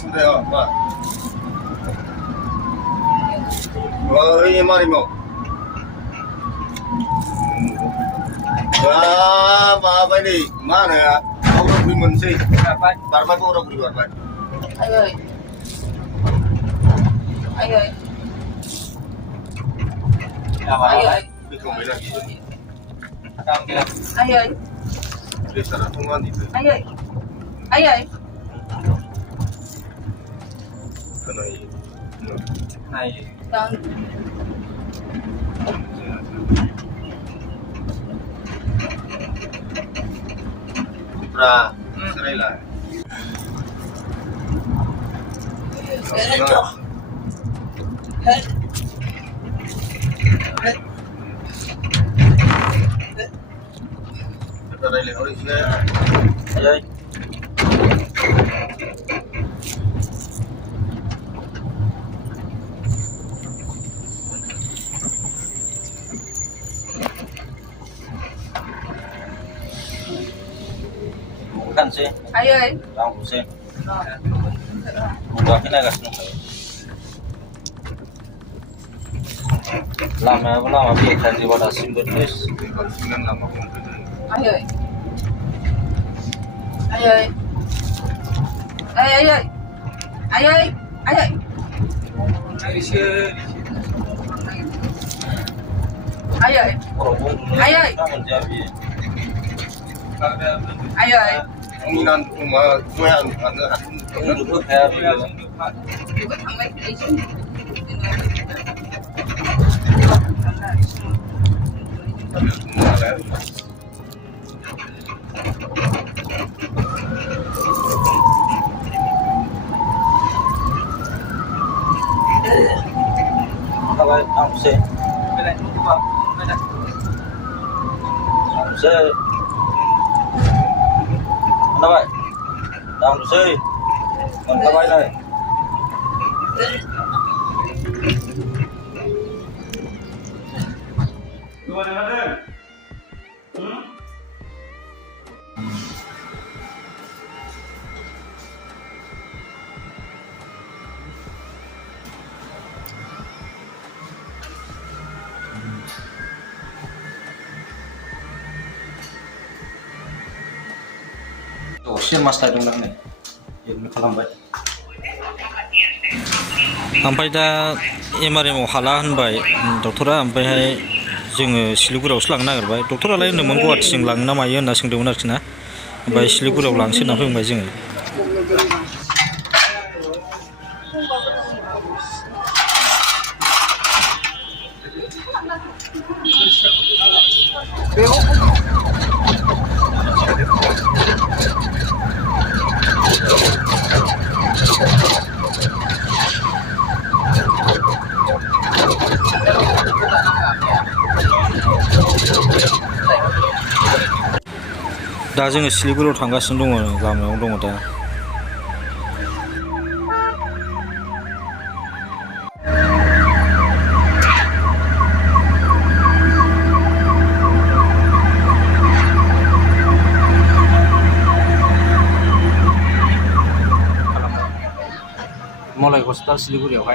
sudah, Pak. Ini mari mau. Apa ini? Mana ya? Orang beriman sih. Barbat orang beri barbat. Ayo. Ayo. Ayo. Bikin lagi. Ayo. Di sana tungguan itu. Ayo. Ayo. Karena ini. Yang Pra, Israel. Israel original. Ayo. Bukan sih, ayo. tahu sih. Bukan kita gas nung. Lama biar di wadah simbolis. Dengan lama komputer. Ayo. Ayo. Ayo. Ayo. Ayo. Ayo. Ayo. Ayo. Minat rumah tuan karena Duduk kayak Ibu tambah izin. Kalau tahu sih, tahu sih. Ano ba? Tahu sih. Mana ba ini? Siya mas tayo lang nih. Yun kalambat. ओमफ्राय दा एमआरएम आव हाला होनबाय डक्टरा ओमफ्रायहाय जोङो सिलिगुरियावसो लांनो नागिरबाय डक्टरालाय होनदोंमोन गुवाहाटिसिम लांनो ना मायो होनना सोंदोंमोन आरोखि ना ओमफ्राय सिलिगुरियाव लांसै होनना बुंबाय जोङो दा जोङो सिलिगुरियाव थांगासिनो दङ लामायाव दङ दा Mulai hospital Siliguriयावहाय